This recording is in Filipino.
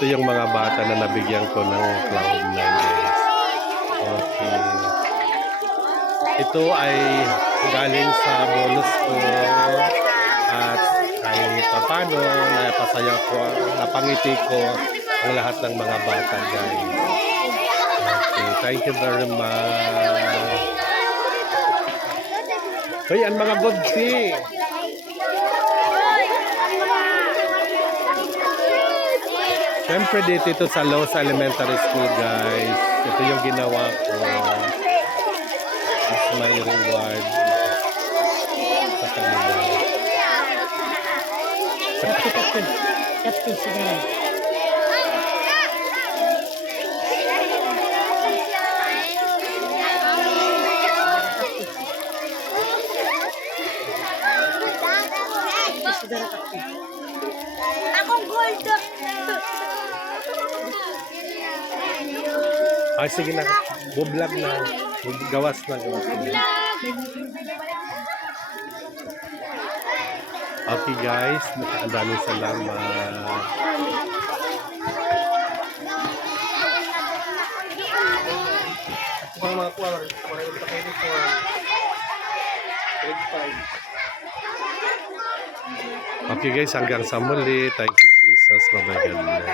Ito yung mga bata na nabigyan ko ng Cloud9 guys. Okay. Ito ay galing sa bonus ko at kahit paano napasaya ko, napangiti ko ang lahat ng mga bata guys. Okay, thank you very much. Hoy, ang mga godsi! Siyempre dito ito sa Los Elementary School guys. Ito yung ginawa ko. As my reward sa kanila. Kapit sigara. Akong gold. Ay, sige na. Bublog na. Gawas na. Okay guys, ang daming salamat. Okay guys, hanggang sa muli. Thank you Jesus. Bye-bye.